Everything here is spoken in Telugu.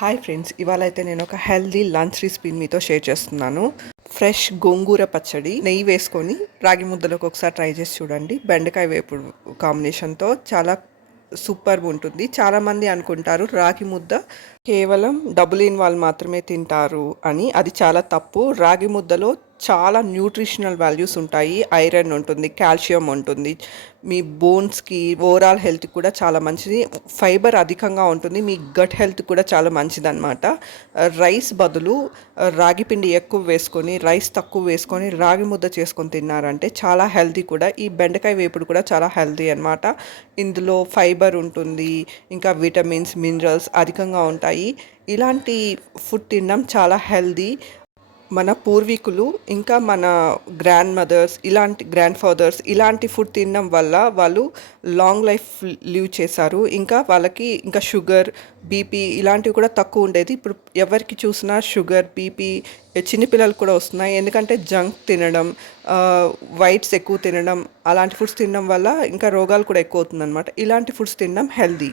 హాయ్ ఫ్రెండ్స్ ఇవాళ అయితే నేను ఒక హెల్దీ లంచ్ రెసిపీ మీతో షేర్ చేస్తున్నాను. ఫ్రెష్ గోంగూర పచ్చడి నెయ్యి వేసుకొని రాగి ముద్దలకు ఒకసారి ట్రై చేసి చూడండి. బెండకాయ వేపుడు కాంబినేషన్తో చాలా సూపర్ ఉంటుంది. చాలామంది అనుకుంటారు రాగి ముద్ద కేవలం డబుల్ ఇన్ వాళ్ళు మాత్రమే తింటారు అని అది చాలా తప్పు. రాగి ముద్దలో చాలా న్యూట్రిషనల్ వాల్యూస్ ఉంటాయి. ఐరన్ ఉంటుంది కాల్షియం ఉంటుంది. మీ బోన్స్కి ఓవరాల్ హెల్త్ కూడా చాలా మంచిది. ఫైబర్ అధికంగా ఉంటుంది. మీ గట్ హెల్త్ కూడా చాలా మంచిదన్నమాట. రైస్ బదులు రాగి పిండి ఎక్కువ వేసుకొని రైస్ తక్కువ వేసుకొని రాగి ముద్ద చేసుకొని తిన్నారంటే చాలా హెల్తీ కూడా. ఈ బెండకాయ వేపుడు కూడా చాలా హెల్తీ అనమాట ఇందులో ఫైబర్ ఉంటుంది. ఇంకా విటమిన్స్ మినరల్స్ అధికంగా ఉంటాయి. ఉంటాయి. ఇలాంటి ఫుడ్ తినడం చాలా హెల్దీ. మన పూర్వీకులు ఇంకా మన గ్రాండ్ మదర్స్ ఇలాంటి గ్రాండ్ ఫాదర్స్ ఇలాంటి ఫుడ్ తినడం వల్ల వాళ్ళు లాంగ్ లైఫ్ లివ్ చేశారు. ఇంకా వాళ్ళకి ఇంకా షుగర్ బీపీ ఇలాంటివి కూడా తక్కువ ఉండేది. ఇప్పుడు ఎవరికి చూసినా షుగర్ బీపీ చిన్నపిల్లలు కూడా వస్తున్నాయి. ఎందుకంటే జంక్ తినడం వైట్స్ ఎక్కువ తినడం అలాంటి ఫుడ్స్ తినడం వల్ల ఇంకా రోగాలు కూడా ఎక్కువ అవుతుందన్నమాట. ఇలాంటి ఫుడ్స్ తినడం హెల్దీ.